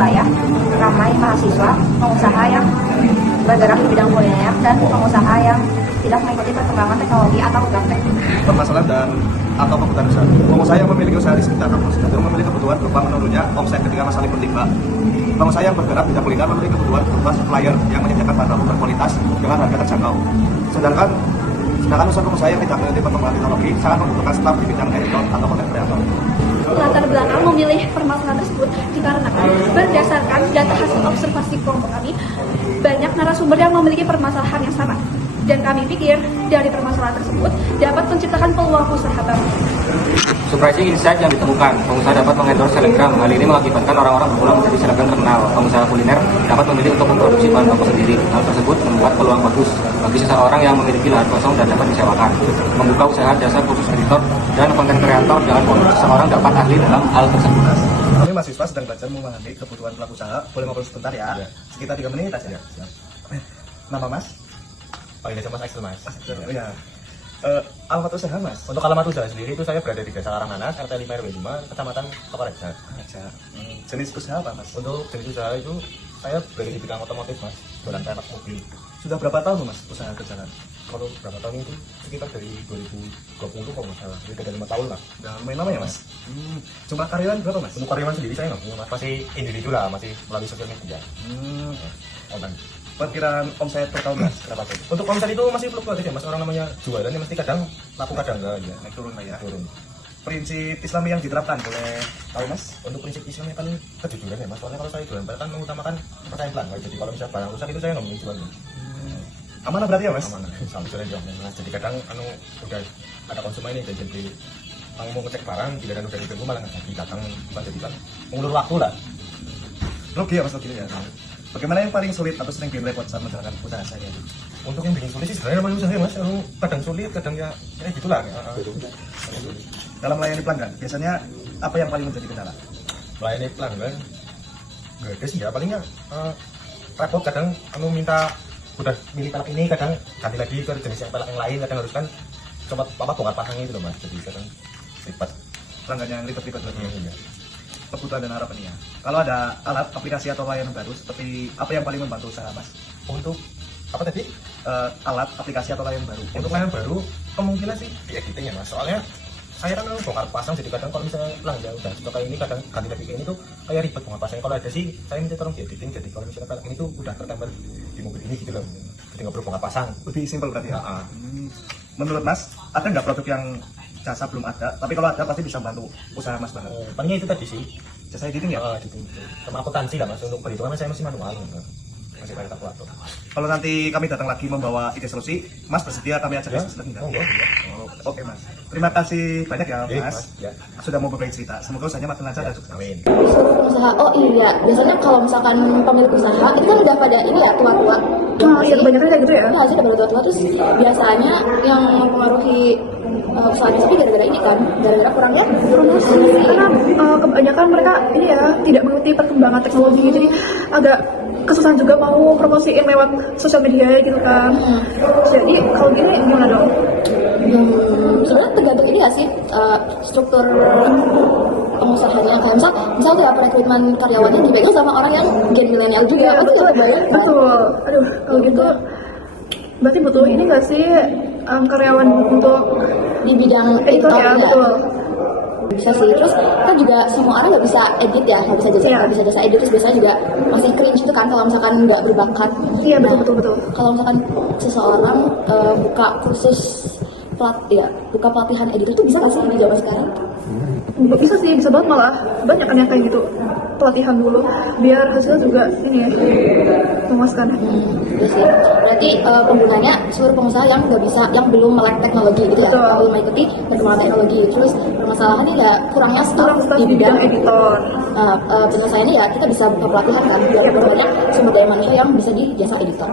wilayah ramai mahasiswa, pengusaha yang bergerak di bidang kuliner, dan pengusaha yang tidak mengikuti perkembangan teknologi atau gaptek. Permasalahan dan atau kebutuhan usaha. Pengusaha yang memiliki usaha di sekitar kampus cenderung memiliki kebutuhan berupa menurunnya omset ketika masa libur tiba. Pengusaha yang bergerak di bidang kuliner memiliki kebutuhan berupa supplier yang menyediakan bahan baku berkualitas dengan harga terjangkau. Sedangkan usaha pengusaha yang tidak memiliki perkembangan teknologi sangat membutuhkan staf di bidang editor atau konten kreator. Latar belakang memilih permasalahan tersebut dikarenakan berdasarkan data hasil observasi kelompok kami, banyak narasumber yang memiliki permasalahan yang sama. Dan kami pikir dari permasalahan tersebut dapat menciptakan peluang usaha baru. Surprising insight yang ditemukan, pengusaha dapat mengendorse selebgram. Hal ini mengakibatkan orang-orang berpulang menjadi selebgram terkenal. Pengusaha kuliner dapat memilih untuk memproduksi bahan baku sendiri. Hal tersebut membuat peluang bagus bagi seseorang yang memiliki lahan kosong dan dapat disewakan. Membuka usaha jasa khusus editor dan konten kreator dengan bonus seseorang dapat ahli dalam hal tersebut. Kami mahasiswa sedang belajar memahami kebutuhan pelaku usaha. Boleh ngobrol sebentar ya? Sekitar 3 menit aja. Nama Mas? Panggil aja Mas Axel, Mas. Oh ya. Alamat usaha Mas? Untuk alamat usaha sendiri itu saya berada di Desa Karangnanas, RT 5 RW 5, Kecamatan Kapareja. Jenis usaha apa Mas? Untuk jenis usaha itu saya berada di bidang otomotif, Mas. Jualan pelek mobil. Sudah berapa tahun Mas usaha berjalan? Kalau berapa tahun itu sekitar dari 2020 kalau nggak salah, jadi dari 5 tahun lah. Udah lumayan lama ya Mas? Jumlah karyawan berapa Mas? Untuk karyawan sendiri saya nggak punya, Mas. Masih individu lah, masih melalui sosial media. Online. Perkiraan omset per tahun Mas? Berapa tuh? Untuk omset itu masih fluktuatif ya, Mas. Orang namanya jualan ini mesti kadang laku kadang enggak ya. Naik turun lah ya. Turun. Prinsip Islami yang diterapkan boleh tahu Mas? Untuk prinsip Islamnya kan kejujuran ya, Mas. Soalnya kalau saya jualan kan mengutamakan percaya pelanggan. Jadi kalau misalnya barang rusak itu saya nggak mau jual. Amanah berarti ya Mas? Aman, sampai sore jam. Nah, jadi kadang udah ada konsumen ini jadi mau ngecek barang, tidak ada udah ditunggu malah nggak jadi datang, jadi kan mengulur waktu lah. Rugi ya Mas rugi ya. Bagaimana yang paling sulit atau sering bikin repot saat menjalankan usaha saya? Untuk yang bikin sulit sih sebenarnya namanya usaha ya Mas. Kadang sulit, kadang ya gitulah. Dalam melayani pelanggan, biasanya apa yang paling menjadi kendala? Melayani pelanggan nggak ada sih ya, palingnya repot kadang minta udah milih pelek ini kadang ganti lagi ke jenis yang pelek yang lain, kadang harus kan coba bongkar pasang itu loh Mas, jadi kadang ribet. Pelanggan yang ribet-ribet lagi. Ya. Kebutuhan dan harapannya. Kalau ada alat, aplikasi atau layanan baru seperti apa yang paling membantu usaha Mas? Untuk apa tadi? Alat, aplikasi atau layanan baru. Untuk layanan baru kemungkinan sih di editing ya Mas, soalnya saya kan bongkar pasang, jadi kadang kalau misalnya pelanggan udah stok kayak ini kadang ganti lagi kayak ini tuh kayak ribet bongkar pasangnya. Kalau ada sih saya minta tolong di editing, jadi kalau misalnya pelek ini tuh udah tertempel di mobil ini gitu loh, jadi nggak perlu bongkar pasang. Lebih simpel berarti ya. Nah, Menurut Mas, ada nggak produk yang jasa belum ada, tapi kalau ada pasti bisa bantu usaha Mas banget? palingnya itu tadi sih, Jasa editing ya? editing itu. Sama akuntansi lah Mas, untuk perhitungan saya masih manual, masih pakai kalkulator. Kalau nanti kami datang lagi membawa ide solusi, Mas bersedia kami ajak Ya, diskusi lagi nggak? monggo. Oke Mas. Terima kasih banyak ya Oke, Mas. Mas. Ya. Sudah mau berbagi cerita. Semoga usahanya makin lancar dan sukses. Amin. Suruh pengusaha, oh iya, biasanya kalau misalkan pemilik usaha itu kan udah pada ini ya tua-tua. Iya, kebanyakan kayak gitu ya. Iya sih, udah pada tua-tua, terus biasanya yang mempengaruhi usaha sepi gara-gara ini kan, gara-gara kurangnya promosi. Karena kebanyakan mereka ini ya tidak mengerti perkembangan teknologi, jadi agak kesusahan juga mau promosiin lewat sosial media gitu kan. Jadi kalau gini gimana dong? Sebenarnya tergantung ini nggak sih struktur pengusahanya, kayak misal tuh ya perekrutmen karyawannya dipegang sama orang yang gen milenial juga. Iya, betul, banyak kan? betul. Aduh, kalau gitu berarti butuh ini nggak sih karyawan untuk Di bidang editor ya, betul. Bisa sih, terus kan juga semua orang nggak bisa edit ya, nggak bisa jasa, Iya. nggak bisa jasa edit, terus biasanya juga masih cringe itu kan kalau misalkan nggak berbakat. Iya, betul. Kalau misalkan seseorang buka kursus buka pelatihan edit itu bisa nggak sih di zaman sekarang? Bisa sih, bisa banget malah. Banyak kan yang kayak gitu. Pelatihan dulu biar hasilnya juga ini ya memuaskan. Iya sih. Berarti penggunanya seluruh pengusaha yang nggak bisa, yang belum melek teknologi gitu ya, Betul. yang belum mengikuti perkembangan teknologi. Terus permasalahannya ya kurangnya Kurang staff staff di bidang editor. Penyelesaiannya ya kita bisa buka pelatihan kan, biar banyak sumber daya manusia yang bisa di jasa editor.